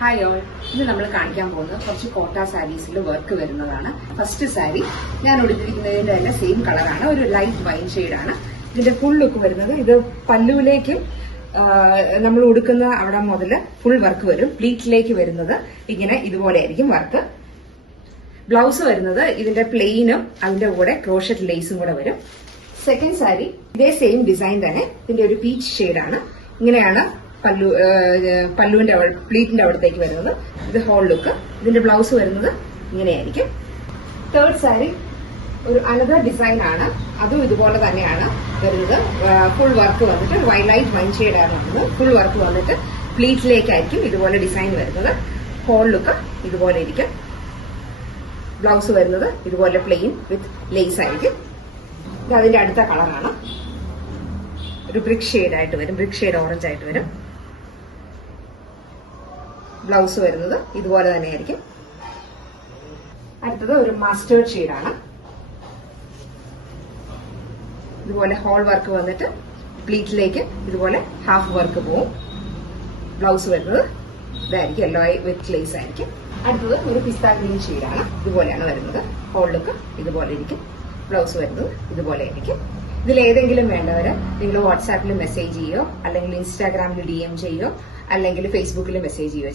Hi all, ഇന്ന് നമ്മൾ കാണിക്കാൻ പോകുന്നത് കുറച്ച് കോട്ട സാരീസിൽ വർക്ക് വരുന്നതാണ്. ഫസ്റ്റ് സാരി ഞാൻ ഉടുത്തിരിക്കുന്നതിന്റെ തന്നെ സെയിം കളറാണ്, ഒരു ലൈറ്റ് വൈൻ ഷെയ്ഡാണ്. ഇതിന്റെ ഫുൾ ലുക്ക് വരുന്നത് ഇത് പല്ലുവിലേക്കും നമ്മൾ ഉടുക്കുന്ന അവിടെ മുതൽ ഫുൾ വർക്ക് വരും. പ്ലീറ്റിലേക്ക് വരുന്നത് ഇങ്ങനെ ഇതുപോലെ ആയിരിക്കും വർക്ക്. ബ്ലൗസ് വരുന്നത് ഇതിന്റെ പ്ലെയിനും അതിന്റെ കൂടെ ക്രോഷറ്റ് ലേസും കൂടെ വരും. സെക്കൻഡ് സാരി ഇതേ സെയിം ഡിസൈൻ തന്നെ, ഇതിന്റെ ഒരു പീച്ച് ഷെയ്ഡാണ്. ഇങ്ങനെയാണ് പല്ലുവിന്റെ പ്ലീറ്റിന്റെ അവിടത്തേക്ക് വരുന്നത്. ഇത് ഹോൾ ലുക്ക്. ഇതിന്റെ ബ്ലൗസ് വരുന്നത് ഇങ്ങനെയായിരിക്കും. തേർഡ് സാരി ഒരു അനദർ ഡിസൈൻ ആണ്, അതും ഇതുപോലെ തന്നെയാണ് വരുന്നത്. ഫുൾ വർക്ക് വന്നിട്ട് ലൈറ്റ് വൈൻ ഷെയ്ഡാണ് വരുന്നത്. ഫുൾ വർക്ക് വന്നിട്ട് പ്ലീറ്റിലേക്കായിരിക്കും ഇതുപോലെ ഡിസൈൻ വരുന്നത്. ഹോൾ ലുക്ക് ഇതുപോലെ ഇരിക്കും. ബ്ലൗസ് വരുന്നത് ഇതുപോലെ പ്ലെയിൻ വിത്ത് ലേസ് ആയിരിക്കും. ഇത് അതിന്റെ അടുത്ത കളറാണ്, ഒരു ബ്രിക്ക് ഷെയ്ഡ് ആയിട്ട് വരും, ബ്രിക്ക് ഷെയ്ഡ് ഓറഞ്ച് ആയിട്ട് വരും. ബ്ലൗസ് വരുന്നത് ഇതുപോലെ തന്നെയായിരിക്കും. അടുത്തത് ഒരു മസ്റ്റേർഡ് ഷെയ്ഡാണ്. ഇതുപോലെ ഹോൾ വർക്ക് വന്നിട്ട് പ്ലീറ്റിലേക്ക് ഇതുപോലെ ഹാഫ് വർക്ക് പോവും. ബ്ലൗസ് വരുന്നത് ഇതായിരിക്കും, യെല്ലോ വിത്ത് ലേസ് ആയിരിക്കും. അടുത്തത് ഒരു പിസ്ത ഗ്രീൻ ഷെയ്ഡാണ്. ഇതുപോലെയാണ് വരുന്നത്. ഹോൾ ലുക്ക് ഇതുപോലെ ഇരിക്കും. ബ്ലൗസ് വരുന്നത് ഇതുപോലെ ആയിരിക്കും. ഇതിൽ ഏതെങ്കിലും വേണ്ടവര് നിങ്ങൾ വാട്സാപ്പിൽ മെസ്സേജ് ചെയ്യോ, അല്ലെങ്കിൽ ഇൻസ്റ്റാഗ്രാമിൽ DM ചെയ്യോ, അല്ലെങ്കിൽ ഫേസ്ബുക്കിൽ മെസ്സേജ് ചെയ്യോ.